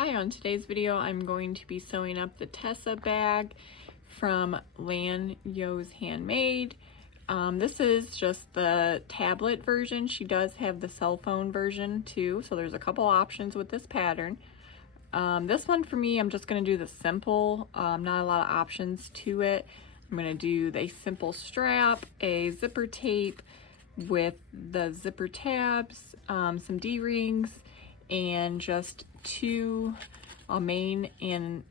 Hi, on today's video I'm going to be sewing up the Tessa bag from lanyoshandmadesing. This is just the tablet version. She does have the cell phone version too, so there's a couple options with this pattern. This one for me, I'm just going to do the simple, not a lot of options to it. I'm going to do a simple strap, a zipper tape with the zipper tabs, some D-rings, and just two main and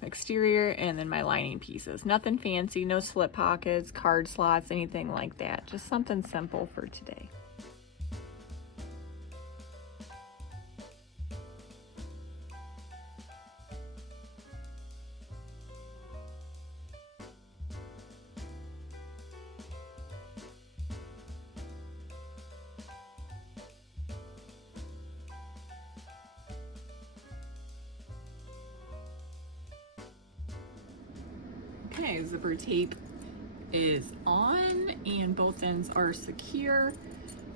exterior, and then my lining pieces. Nothing fancy, no slip pockets, card slots, anything like that. Just something simple for today. Okay, zipper tape is on and both ends are secure.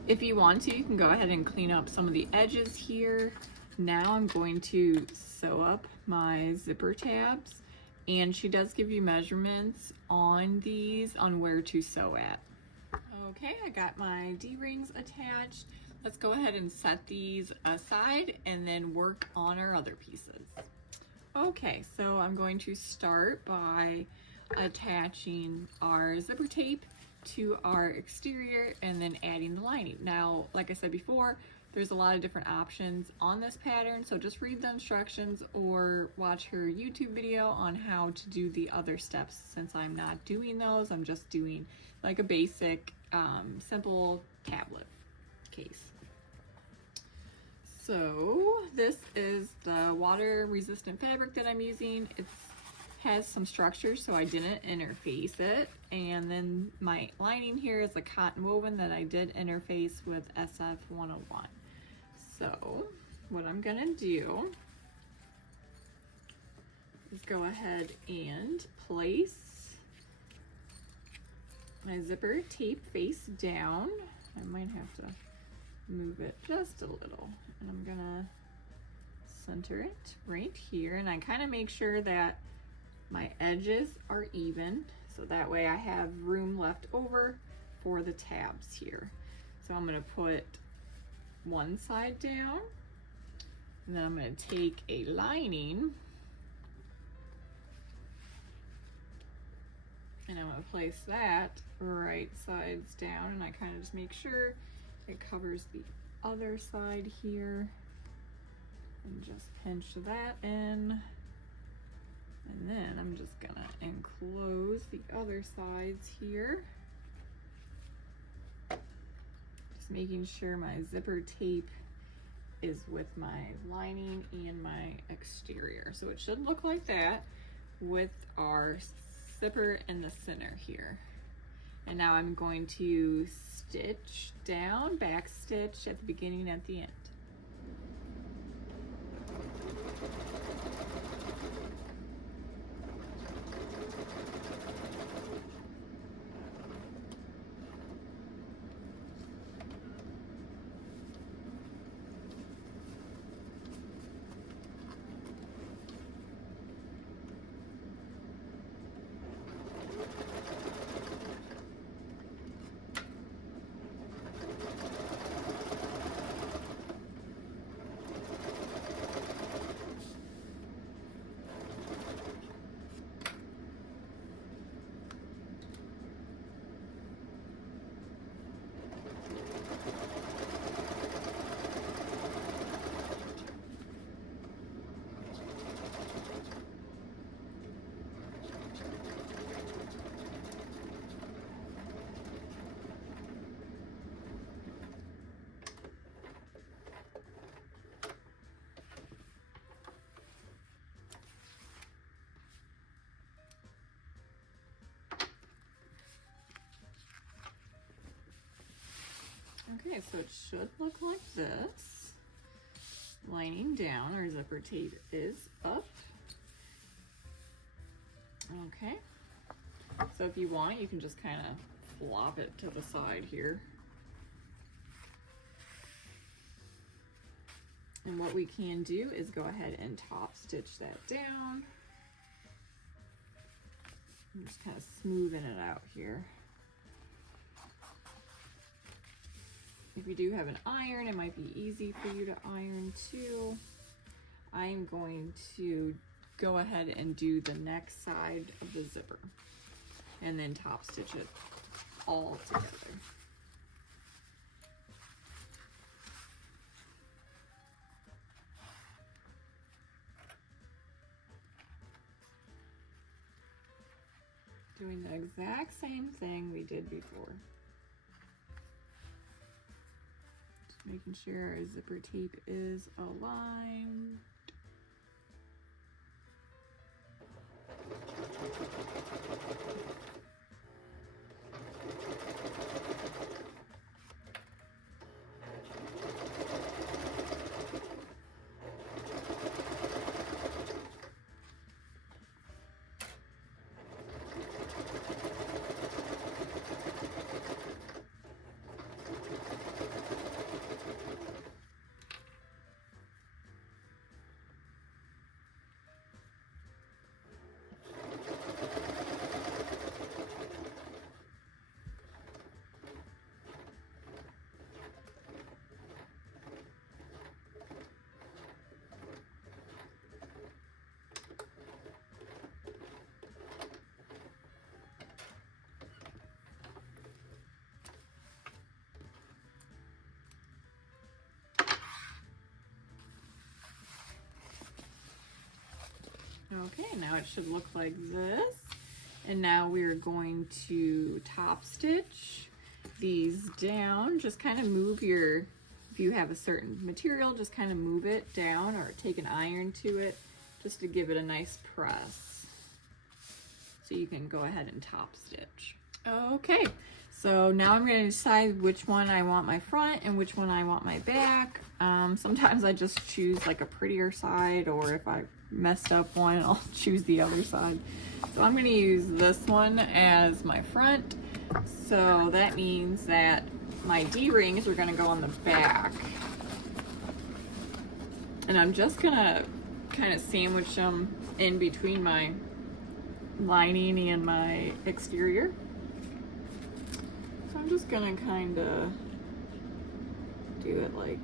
If you want to, you can go ahead and clean up some of the edges here. Now I'm going to sew up my zipper tabs, and she does give you measurements on these on where to sew at. Okay, I got my D-rings attached. Let's go ahead and set these aside and then work on our other pieces. Okay, so I'm going to start by attaching our zipper tape to our exterior and then adding the lining. Now, like I said before, there's a lot of different options on this pattern, so just read the instructions or watch her YouTube video on how to do the other steps. Since I'm not doing those, I'm just doing like a basic simple tablet case. So this is the water resistant fabric that I'm using. It has some structure, so I didn't interface it. And then my lining here is a cotton woven that I did interface with SF 101. So what I'm gonna do is go ahead and place my zipper tape face down. I might have to move it just a little, and I'm gonna center it right here, and I kind of make sure that my edges are even, so that way I have room left over for the tabs here. So I'm gonna put one side down, and then I'm gonna take a lining and I'm gonna place that right sides down, and I kind of just make sure it covers the other side here, and just pinch that in. And then I'm just gonna enclose the other sides here. Just making sure my zipper tape is with my lining and my exterior. So it should look like that with our zipper in the center here. And now I'm going to stitch down, back stitch at the beginning and at the end. Okay, so it should look like this. Lining down, our zipper tape is up. Okay, so if you want, you can just kind of flop it to the side here. And what we can do is go ahead and top stitch that down. I'm just kind of smoothing it out here. If you do have an iron, it might be easy for you to iron too. I am going to go ahead and do the next side of the zipper and then top stitch it all together. Doing the exact same thing we did before. Just making sure our zipper tape is aligned. Okay, now it should look like this. And now we're going to top stitch these down. Just kind of move your, if you have a certain material, just kind of move it down or take an iron to it just to give it a nice press. So you can go ahead and top stitch. Okay, so now I'm going to decide which one I want my front and which one I want my back. Sometimes I just choose like a prettier side, or if I messed up one, I'll choose the other side. So I'm going to use this one as my front. So that means that my D-rings are going to go on the back. And I'm just going to kind of sandwich them in between my lining and my exterior. So I'm just going to kind of do it like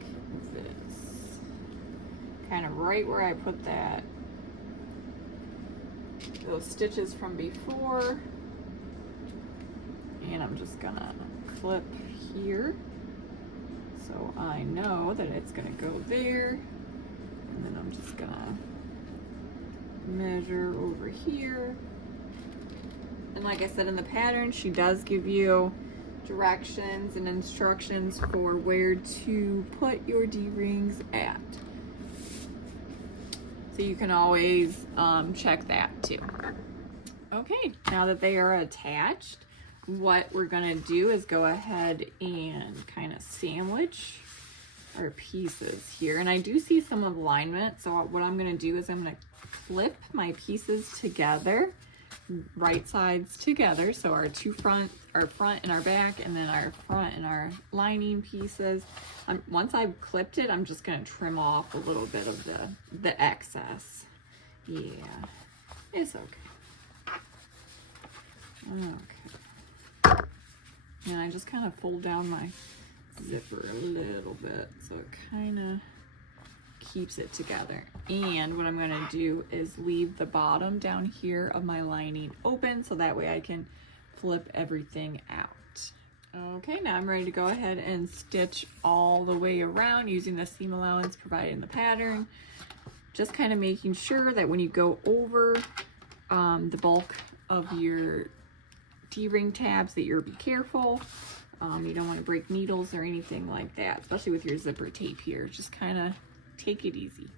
this. Kind of right where I put those stitches from before. And I'm just gonna clip here so I know that it's gonna go there. And then I'm just gonna measure over here. And like I said in the pattern, she does give you directions and instructions for where to put your D-rings at. So you can always check that too. Okay, now that they are attached, what we're gonna do is go ahead and kind of sandwich our pieces here. And I do see some alignment, so what I'm gonna do is I'm gonna clip my pieces together, right sides together. So our front and our back, and then our front and our lining pieces. Once I've clipped it, I'm just gonna trim off a little bit of the excess. Yeah, it's okay. Okay. And I just kind of fold down my zipper a little bit so it kind of keeps it together. And what I'm going to do is leave the bottom down here of my lining open so that way I can flip everything out. Okay, now I'm ready to go ahead and stitch all the way around using the seam allowance provided in the pattern. Just kind of making sure that when you go over the bulk of your D-ring tabs that you're be careful. You don't want to break needles or anything like that, especially with your zipper tape here. Just kind of take it easy.